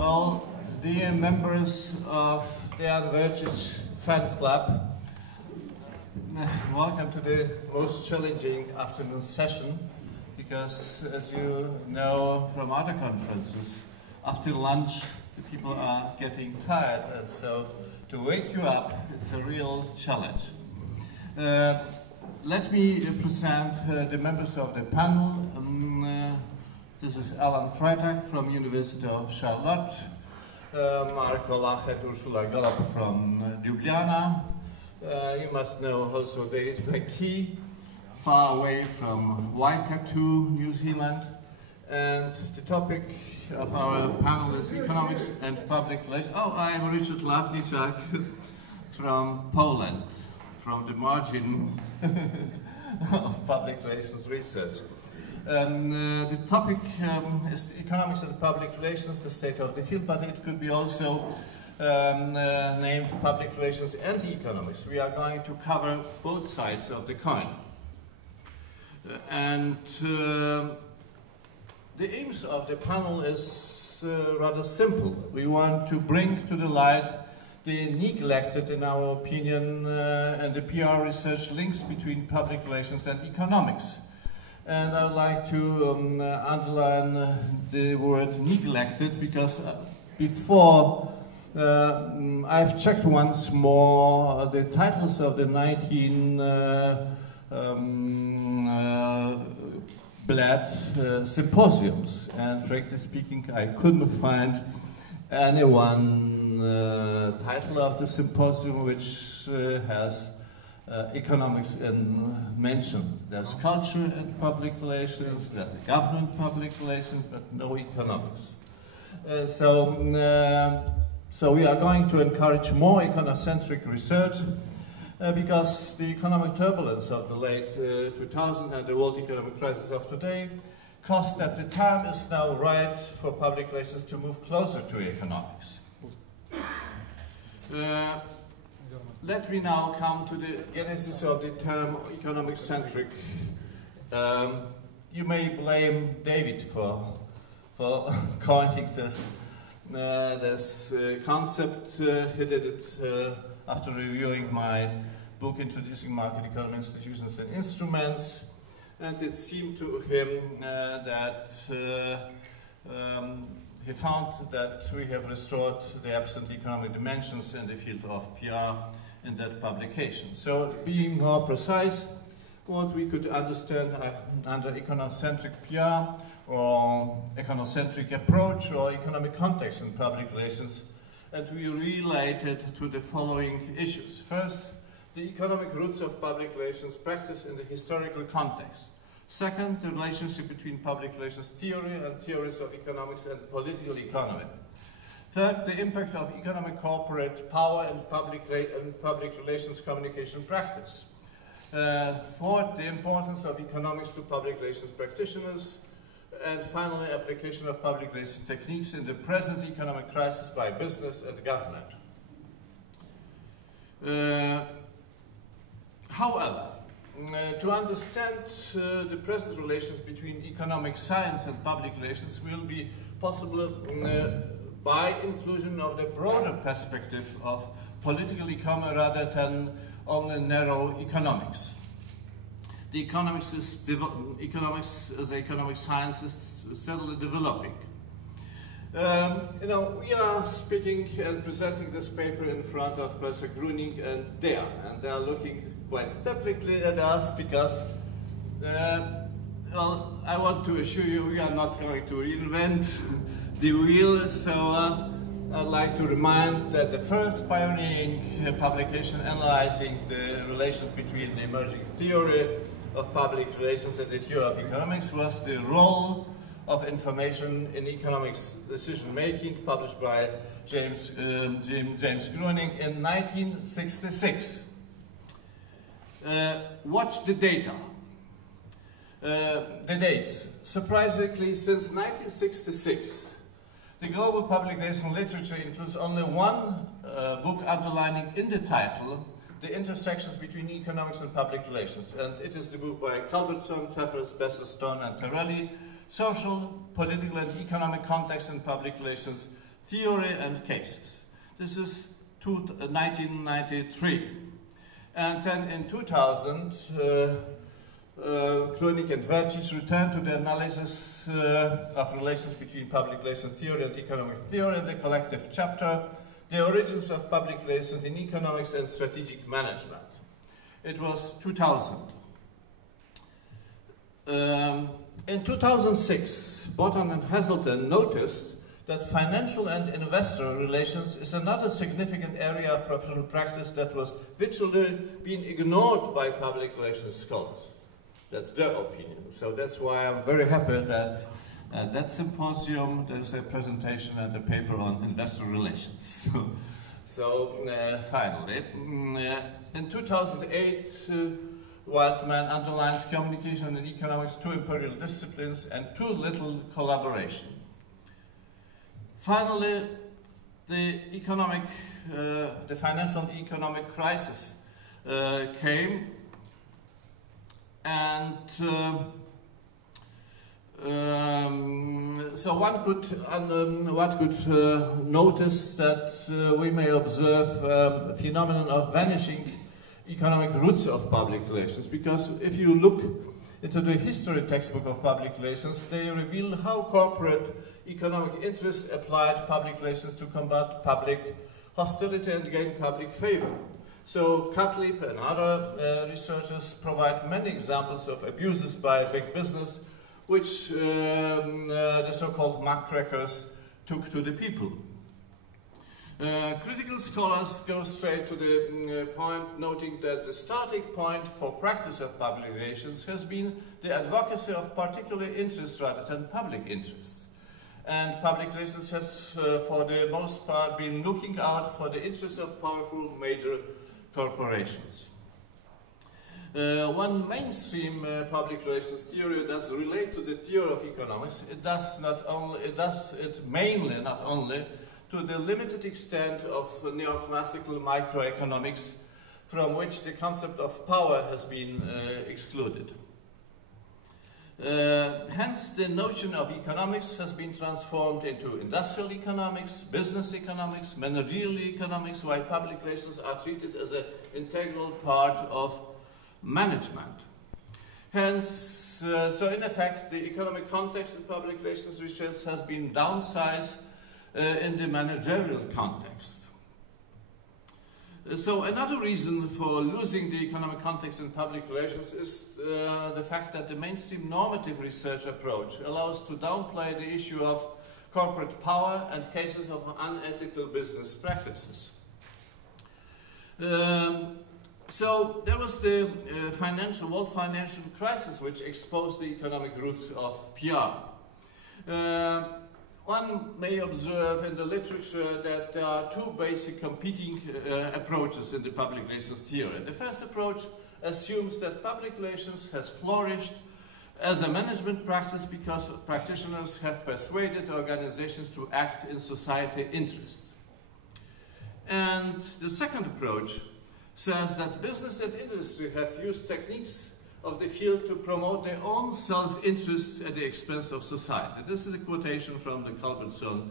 Well, dear members of the Advertis fan club, welcome to the most challenging afternoon session, because as you know from other conferences, after lunch the people are getting tired, and so to wake you up, it's a real challenge. Let me present the members of the panel. This is Alan Freitag from University of Charlotte, Marco Lach and Ursula Golub from Ljubljana. You must know also David McKee, far away from Waikato, New Zealand. And the topic of our panel is economics and public relations. Oh, I am Ryszard Ławniczak from Poland, from the margin of public relations research. The topic is economics and public relations, the state of the field, but it could be also named public relations and economics. We are going to cover both sides of the coin. The aims of the panel is rather simple. We want to bring to the light the neglected, in our opinion, and the PR research links between public relations and economics. And I would like to underline the word neglected, because before I've checked once more the titles of the 19 Bledcom symposiums, and frankly speaking, I couldn't find any one title of the symposium which has economics mentioned. There's culture and public relations, there's government public relations, but no economics. So we are going to encourage more econocentric research, because the economic turbulence of the late 2000s and the world economic crisis of today caused that the time is now right for public relations to move closer to economics. Let me now come to the genesis of the term economic-centric. You may blame David for coining this concept. He did it after reviewing my book Introducing Market Economy Institutions and Instruments, and it seemed to him that he found that we have restored the absent economic dimensions in the field of PR in that publication. So, being more precise, what we could understand under econocentric PR or econocentric approach or economic context in public relations, and we relate it to the following issues. First, the economic roots of public relations practice in the historical context. Second, the relationship between public relations theory and theories of economics and political economy. Third, the impact of economic corporate power and public relations communication practice. Fourth, the importance of economics to public relations practitioners. And finally, application of public relations techniques in the present economic crisis by business and government. However, to understand the present relations between economic science and public relations will be possible by inclusion of the broader perspective of political economy rather than only narrow economics. The economics as economic science is steadily developing. We are speaking and presenting this paper in front of Professor Gruning and Dea, and they are looking quite skeptically at us because, well, I want to assure you we are not going to reinvent the wheel, so I'd like to remind that the first pioneering publication analyzing the relations between the emerging theory of public relations and the theory of economics was the role of information in economics decision-making, published by James Gruning in 1966. Watch the data. The dates. Surprisingly, since 1966, the global public relations literature includes only one book underlining in the title the intersections between economics and public relations, and it is the book by Culbertson, Pfeffers, Besser, Stone, and Torelli, Social, Political, and Economic Context in Public Relations, Theory and Cases. This is 1993. And then in 2000, Kroenig and Vercic returned to the analysis of relations between public relations theory and economic theory in the collective chapter, The Origins of Public Relations in Economics and Strategic Management. It was 2000. In 2006, Poznan and Hazelton noticed that financial and investor relations is another significant area of professional practice that was virtually being ignored by public relations scholars. That's their opinion. So that's why I'm very happy that at that symposium there's a presentation and a paper on investor relations. Finally, in 2008, Wildman underlines communication and economics, two imperial disciplines and too little collaboration. Finally, the financial and economic crisis came, and so one could notice that we may observe a phenomenon of vanishing economic roots of public relations, because if you look into the history textbook of public relations, they reveal how corporate economic interests applied public relations to combat public hostility and gain public favor. So Cutlip and other researchers provide many examples of abuses by big business, which the so-called muckrakers took to the people. Critical scholars go straight to the point, noting that the starting point for practice of public relations has been the advocacy of particular interests rather than public interests. And public relations has, for the most part, been looking out for the interests of powerful major corporations. One mainstream public relations theory does relate to the theory of economics. It does mainly not only to the limited extent of neoclassical microeconomics, from which the concept of power has been excluded. Hence, the notion of economics has been transformed into industrial economics, business economics, managerial economics, while public relations are treated as an integral part of management. Hence, so in effect, the economic context in public relations research has been downsized in the managerial context. So another reason for losing the economic context in public relations is the fact that the mainstream normative research approach allows to downplay the issue of corporate power and cases of unethical business practices. So there was the world financial crisis, which exposed the economic roots of PR. One may observe in the literature that there are two basic competing approaches in the public relations theory. The first approach assumes that public relations has flourished as a management practice because practitioners have persuaded organizations to act in society interest. And the second approach says that business and industry have used techniques of the field to promote their own self-interest at the expense of society. This is a quotation from the Bledcom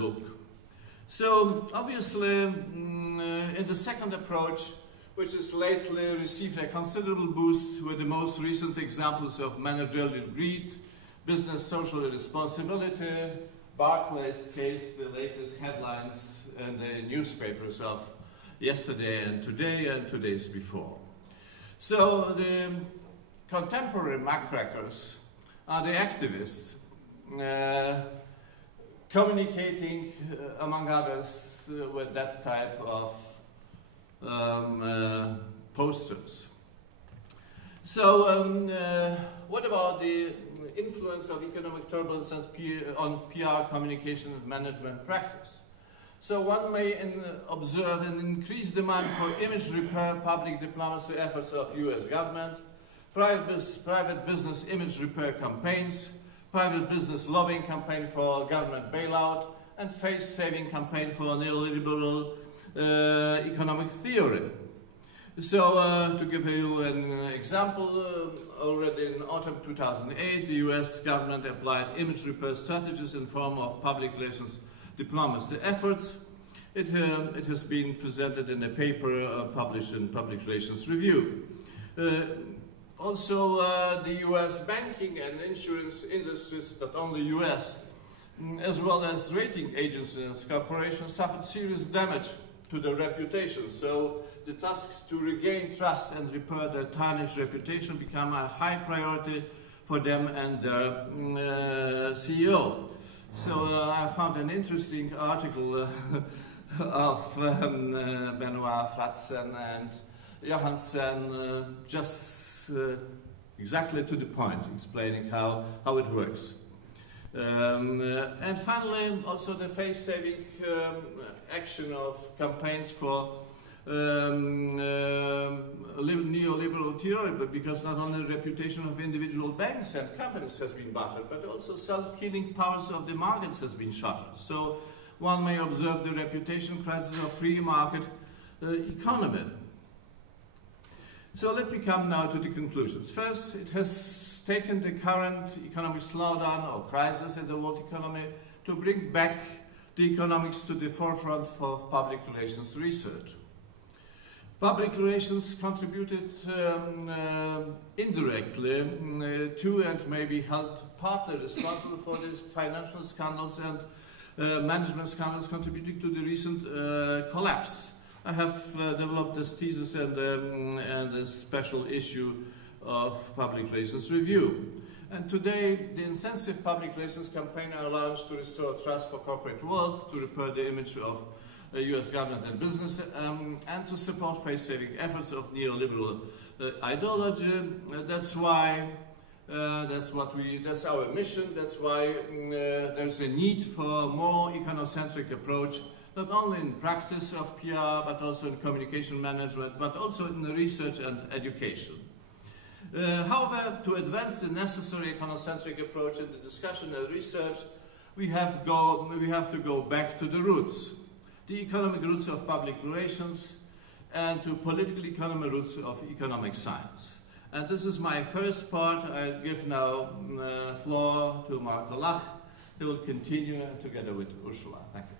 book. So, obviously, in the second approach, which has lately received a considerable boost with the most recent examples of managerial greed, business social responsibility, Barclays case, the latest headlines in the newspapers of yesterday and two days before. So the contemporary muckrakers are the activists communicating, among others, with that type of posters. So what about the influence of economic turbulence on PR communication and management practice? So one may observe an increased demand for image repair public diplomacy efforts of US government, private business image repair campaigns, private business lobbying campaign for government bailout, and face-saving campaign for neoliberal economic theory. So to give you an example, already in autumn 2008, the US government applied image repair strategies in form of public relations diplomacy efforts. It has been presented in a paper published in Public Relations Review. Also, the US banking and insurance industries, not only US, as well as rating agencies and corporations, suffered serious damage to their reputation. So the task to regain trust and repair their tarnished reputation became a high priority for them and their CEO. So I found an interesting article of Benoit Fratzen and Johansen, just exactly to the point, explaining how it works. And finally, also the face-saving action of campaigns for neoliberal theory, but because not only the reputation of individual banks and companies has been battered, but also self-healing powers of the markets has been shattered. So one may observe the reputation crisis of free market economy. So let me come now to the conclusions. First, it has taken the current economic slowdown or crisis in the world economy to bring back the economics to the forefront for public relations research. Public relations contributed indirectly to and maybe held partly responsible for the financial scandals and management scandals contributing to the recent collapse. I have developed this thesis and a special issue of Public Relations Review. And today, the intensive public relations campaign are launched to restore trust for corporate world, to repair the image of US government and business, and to support face-saving efforts of neoliberal ideology. That's why, that's our mission. That's why there's a need for a more econocentric approach, not only in practice of PR, but also in communication management, but also in research and education. However, to advance the necessary econocentric approach in the discussion and research, we have to go back to the roots, the economic roots of public relations, and to political economy roots of economic science. And this is my first part. I give now floor to Marco Lach, who will continue together with Ursula. Thank you.